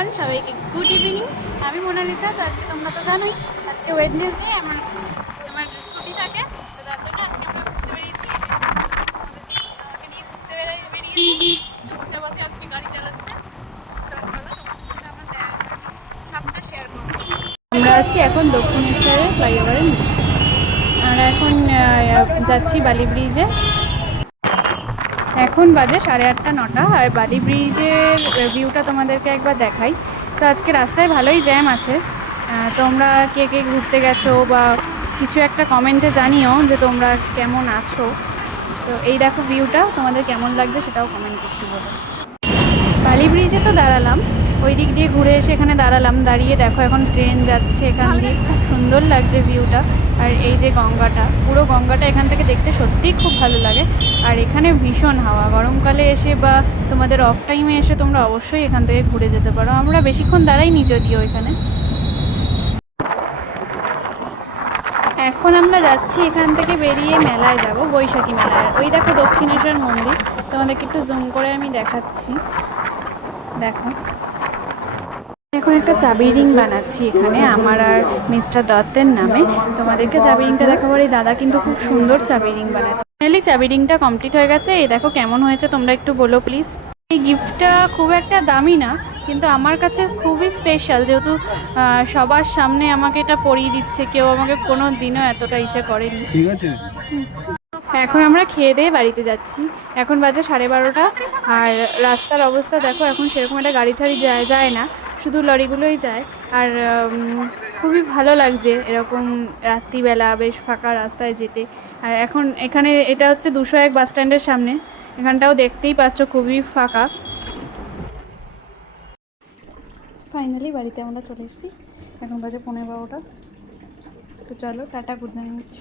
Everyone, সবাইকে good evening. আমি Mona Lisa. তো আজকে তোমরা তো জানোই আজকে ওয়েডনেসডে, আমার ছুটি থাকে। তো তার জন্য আজকে আমরা ঘুরতে বেরিয়েছি। আমাকে নিয়ে ঘুরতে বেরিয়েছি। চুপচাপ আছে, আজকে গাড়ি চালাচ্ছে। চলো তোমাদের সাথে আমার সবটা শেয়ার করবো। আমরা আছি এখন দক্ষিণেশ্বরের ফ্লাইওভারের নিচে। আমরা এখন যাচ্ছি বালি ব্রিজে। এখন বাজে 8:30 9টা, আর বালি ব্রিজের ভিউটা তোমাদেরকে একবার দেখাই। তো আজকে রাস্তায় ভালোই জ্যাম আছে। তোমরা কে কে ঘুরতে গেছো বা কিছু একটা কমেন্টে জানিও যে তোমরা কেমন আছো। তো এই দেখো ভিউটা, তোমাদের কেমন লাগছে সেটাও কমেন্টে একটু বলো। বালি ব্রিজে তো দাঁড়ালাম, ওই দিক দিয়ে ঘুরে এসে এখানে দাঁড়ালাম। দাঁড়িয়ে দেখো এখন ট্রেন যাচ্ছে এখান দিয়ে, খুব সুন্দর লাগছে ভিউটা। আর এই যে গঙ্গাটা, পুরো গঙ্গাটা এখান থেকে দেখতে সত্যিই খুব ভালো লাগে। আর এখানে ভীষণ হাওয়া, গরমকালে এসে বা তোমাদের অফ টাইমে এসে তোমরা অবশ্যই এখান থেকে ঘুরে যেতে পারো। আমরা বেশিক্ষণ দাঁড়াইনি যদিও এখানে। এখন আমরা যাচ্ছি এখান থেকে বেরিয়ে মেলায় যাব, বৈশাখী মেলায়। ওই দেখো দক্ষিণেশ্বর মন্দির, তোমাদেরকে একটু জুম করে আমি দেখাচ্ছি। দেখো এখন একটা চাবি রিং বানাচ্ছি এখানে আমার আর মিস্টার দত্তের নামে। তোমাদেরকে চাবি রিংটা দেখাবো। এই দাদা কিন্তু খুব সুন্দর চাবি রিং বানায়। ফাইনালি চাবি রিংটা কমপ্লিট হয়ে গেছে। এই দেখো কেমন হয়েছে, তোমরা একটু বলো প্লিজ। এই গিফটটা খুব একটা দামি না, কিন্তু আমার কাছে খুবই স্পেশাল, যেহেতু সবার সামনে আমাকে এটা পরিয়ে দিচ্ছে। কেউ আমাকে কোনো দিনও এতটা ইসে করেনি। ঠিক আছে, এখন আমরা খেয়ে দিয়ে বাড়িতে যাচ্ছি। এখন বাজে 12:30, আর রাস্তার অবস্থা দেখো, এখন সেরকম একটা গাড়ি ঠাড়ি যায় না, শুধু লরিগুলোই যায়। আর খুবই ভালো লাগছে এরকম রাত্রিবেলা বেশ ফাঁকা রাস্তায় যেতে। আর এখন এখানে এটা হচ্ছে 201 বাস স্ট্যান্ডের সামনে, এখানটাও দেখতেই পাচ্ছ খুবই ফাঁকা। ফাইনালি বাড়িতে আমরা চলে এসেছি, এখন বাজে 12:15। তো চলো টাটা, গুড নাইট।